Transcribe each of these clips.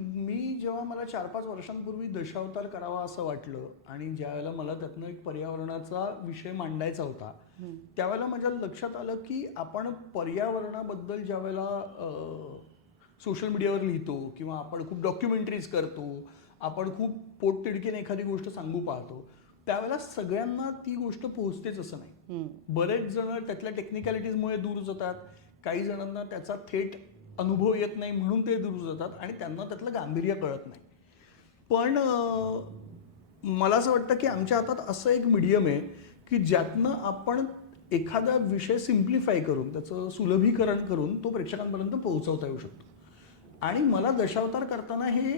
मी जेव्हा मला 4-5 वर्षांपूर्वी दशावतार करावा असं वाटलं आणि ज्यावेळेला मला त्यातनं एक पर्यावरणाचा विषय मांडायचा होता, त्यावेळेला माझ्या लक्षात आलं की आपण पर्यावरणाबद्दल ज्यावेळेला सोशल मीडियावर लिहितो किंवा आपण खूप डॉक्युमेंटरीज करतो, आपण खूप पोटतिडकीने एखादी गोष्ट सांगू पाहतो, त्यावेळेला सगळ्यांना ती गोष्ट पोहोचतेच असं नाही. बरेच जण त्यातल्या टेक्निकॅलिटीजमुळे दूर जातात, काही जणांना त्याचा थेट अनुभव येत नाही म्हणून ते दूर जातात आणि त्यांना त्यातलं गांभीर्य कळत नाही. पण मला असं वाटतं की आमच्या हातात असं एक मीडियम आहे की ज्यातनं आपण एखादा विषय सिम्प्लिफाय करून त्याचं सुलभीकरण करून तो प्रेक्षकांपर्यंत पोहोचवता येऊ शकतो. आणि मला दशावतार करताना हे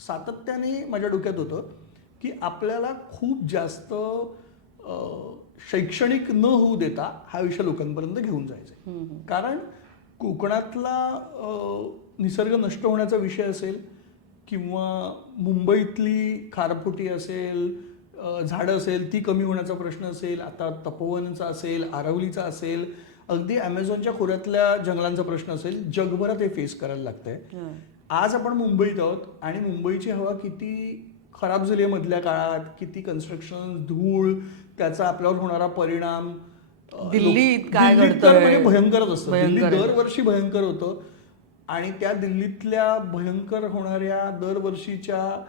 सातत्याने माझ्या डोक्यात होतं की आपल्याला खूप जास्त शैक्षणिक न होऊ देता हा विषय लोकांपर्यंत घेऊन जायचा आहे. कारण कोकणातला निसर्ग नष्ट होण्याचा विषय असेल किंवा मुंबईतली खारफुटी असेल, झाडं असेल ती कमी होण्याचा प्रश्न असेल, आता तपोवनचा असेल, आरवलीचा असेल, अगदी ॲमेझॉनच्या खोऱ्यातल्या जंगलांचा प्रश्न असेल, जगभरात हे फेस करायला लागतंय. आज आपण मुंबईत आहोत आणि मुंबईची हवा किती खराब झाली आहे मधल्या काळात, किती कन्स्ट्रक्शन, धूळ, त्याचा आपल्यावर होणारा परिणाम. दिल्लीत काय दिल्लीत तर म्हणजे घडतंय भयंकरच असतं. दिल्ली भयंकर आहे. दरवर्षी भयंकर होतं आणि त्या दिल्लीतल्या भयंकर होणाऱ्या दरवर्षीच्या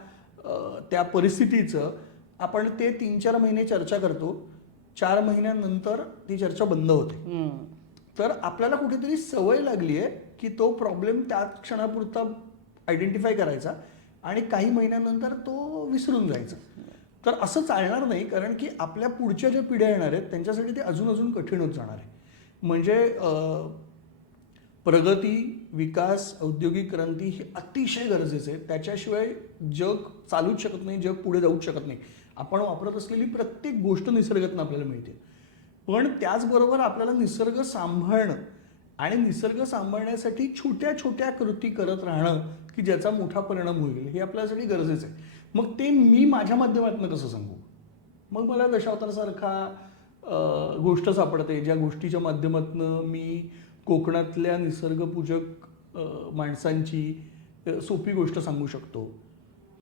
त्या परिस्थितीचं आपण ते 3-4 महिने चर्चा करतो, 4 महिन्यानंतर ती चर्चा बंद होते. तर आपल्याला कुठेतरी सवय लागली आहे की तो प्रॉब्लेम त्या क्षणापुरता आयडेंटिफाय करायचा आणि काही महिन्यानंतर तो विसरून जायचा. तर असं चालणार नाही, कारण की आपल्या पुढच्या ज्या पिढ्या येणार आहेत त्यांच्यासाठी ते अजून अजून कठीण होत जाणार आहे. म्हणजे प्रगती, विकास, औद्योगिक क्रांती ही अतिशय गरजेचं आहे. त्याच्याशिवाय जग चालूच शकत नाही, जग पुढे जाऊच शकत नाही. आपण वापरत असलेली प्रत्येक गोष्ट निसर्गातून आपल्याला मिळते. पण त्याचबरोबर आपल्याला निसर्ग सांभाळणं आणि निसर्ग सांभाळण्यासाठी छोट्या छोट्या कृती करत राहणं की ज्याचा मोठा परिणाम होईल हे आपल्यासाठी गरजेचं आहे. मग ते मी माझ्या माध्यमातून कसं सांगू? मग मला दशावतारासारखा गोष्ट सापडते ज्या गोष्टीच्या माध्यमातून मी कोकणातल्या निसर्गपूजक माणसांची सोपी गोष्ट सांगू शकतो.